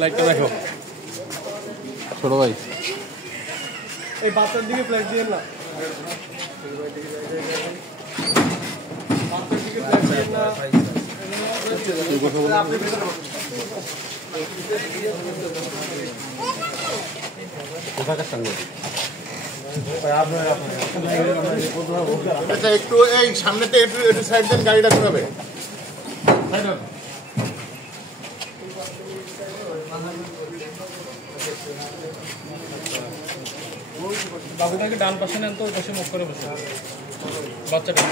লাইটটা দেখো ছোট ভাই এই বাচ্চার দিকে ফ্ল্যাশ দিয়ে না বাচ্চার দিকে ফ্ল্যাশ দিয়ে না কোথাকার সঙ্গে আচ্ছা একটু এই সামনেতে একটু একটু সাইড দেন গাড়িটা ঢুকাবে বাবুটাকে ডান পাশে নেন তো ওই পাশে মুখ করে বসে বাচ্চাটা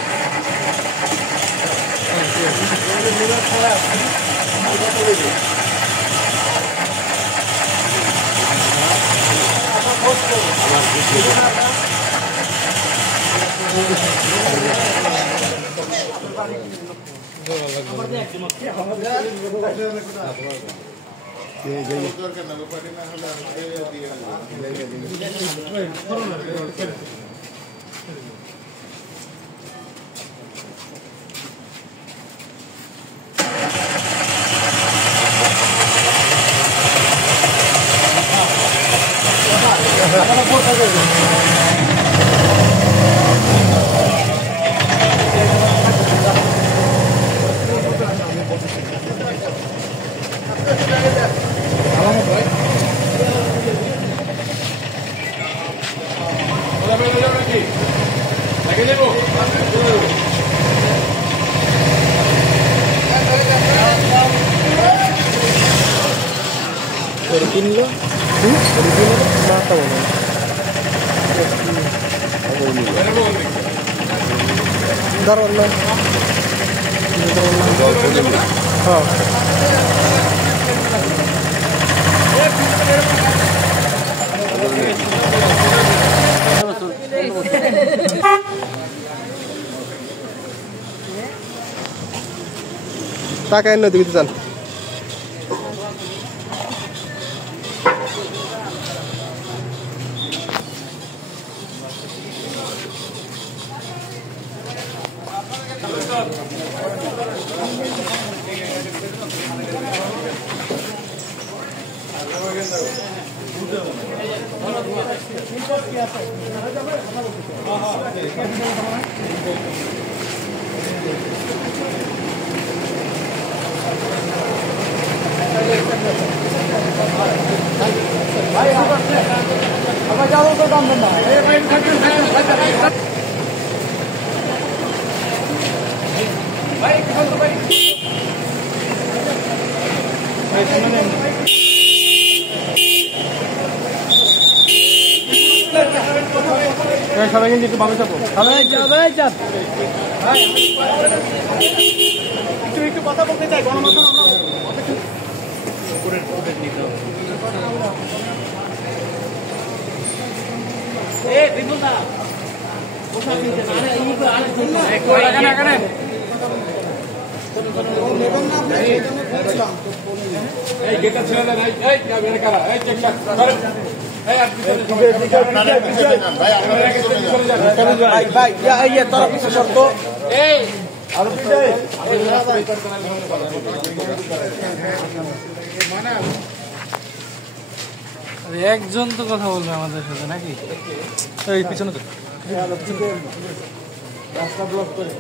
কিনলো দারুণ হ্যাঁ টাকা এনে দিতে চান সবাই কিন্তু একটু বামে যাবো একটু একটু কথা বলতে চাই গণমাধ্যম একজন তো কথা বলবে আমাদের সাথে নাকি এই পিছনে তো রাস্তা ব্লক করে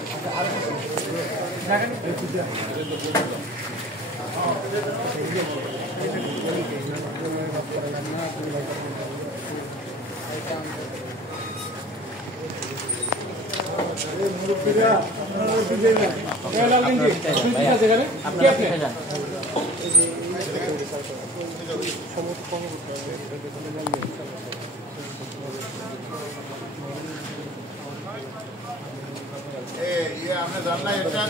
আপনি জান না এটা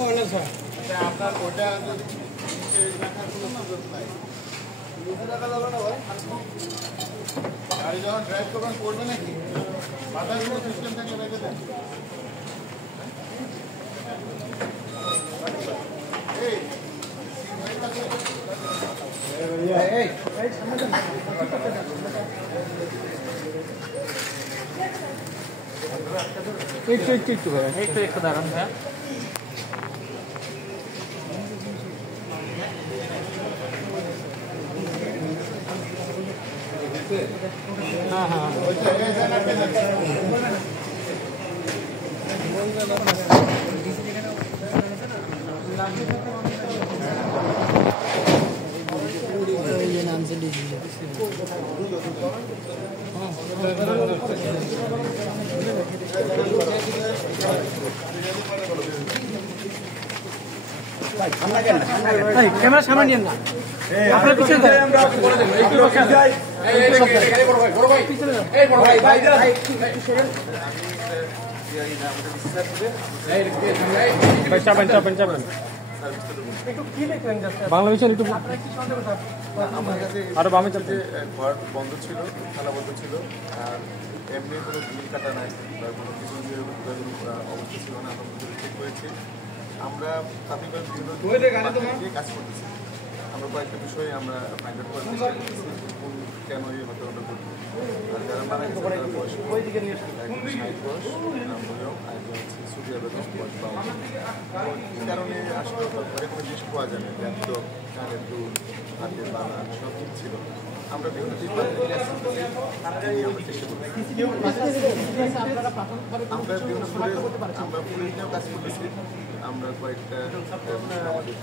আপনার ওটা যদি রাখার কোনো সুযোগ নাই গাড়ি যখন ড্রাইভ করবেন করবে নাকি বাধার কোনো সিস্টেম থাকলে রেখে দেন একটু ভাই একটু দাঁড়ান হ্যাঁ ক্যামেরা সামনে নিয়েন না আপনার পিছনে বাংলাদেশের একটু আমার কাছে আরো বামে চাপতে ঘর বন্ধ ছিল তালাবদ্ধ ছিল আর এমনি কোনো বিল কাটা নাই বা কোনো কিছু অবস্থা ছিল না আমরা চেক করেছি আমরা প্রাথমিকভাবে বিভিন্ন কাজ করতেছি আমরা কয়েকটা বিষয়ে আমরা ফাইন্ড আউট করার চেষ্টা করতেছি কেন এই ঘটনাটা ঘটবে আর যারা মারা গেছে তারা বয়স 60 বয়স নাম বলেও আর হচ্ছে সুবিয়া বেগম বয়স 52 এই কারণে আসলে ঘরে কোনো জিনিস পাওয়া যায় না ল্যাপটপ কানের দুল হাতের বালা সব কিছু ছিল আমরা বিভিন্ন আমরা চেষ্টা করতেছি আমরা বিভিন্ন আমরা পুলিশকেও কাজ করতেছি আমরা কয়েকটা আমাদের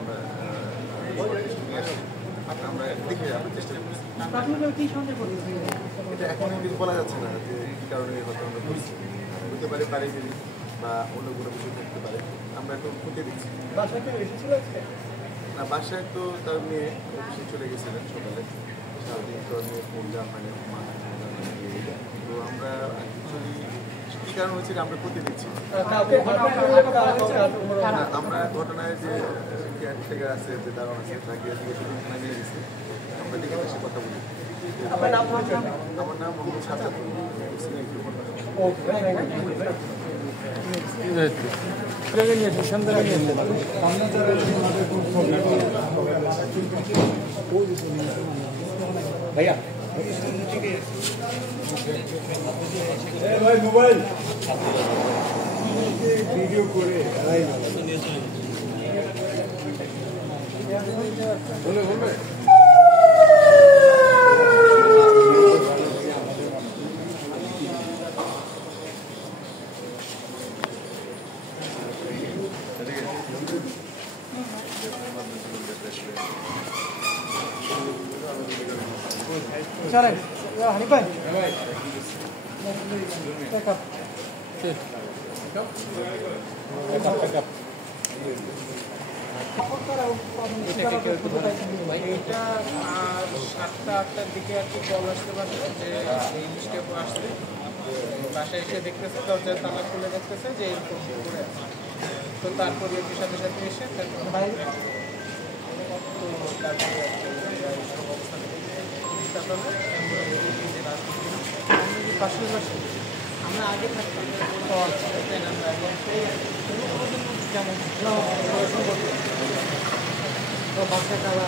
আমরা আমরা দেখে আমরা চেষ্টা করছি এটা এখন কিছু বলা যাচ্ছে না যে কী কারণে হয়তো আমরা করছি হতে পারে পারিবারিক বা অন্য কোনো কিছু থাকতে পারে আমরা একটু খুঁজে দিচ্ছি না বাসায় তো তার মেয়ে অফিসে চলে গেছিলেন সকালে সারাদিন তো মেয়ে ফোন দেওয়া হয়নি তো আমরা অ্যাকচুয়ালি কী কারণ হচ্ছে আমরা খুঁজে দিচ্ছি আমরা ঘটনায় যে কেয়ারটেকার আছে যে দাঁড়ান আছে তাকে দিয়ে নিয়ে গেছি আমরা দেখে এসে কথা বলি আমার নাম মোহাম্মদ সাজাদ ভাইয়া মোবাইল ভিডিও করে বলবে চলেন হানিফ ভাই এইটা 7টা-8টার দিকে আর কি কল আসতে পারে যে এই স্টেপ আসছে বাসায় এসে দেখতেছে দরজার তালা খুলে দেখতেছে যে এরকম করে আছে তো তারপরে একটু সাথে সাথে এসে আমরা আগে থাকতাম যেমন বাচ্চা তারা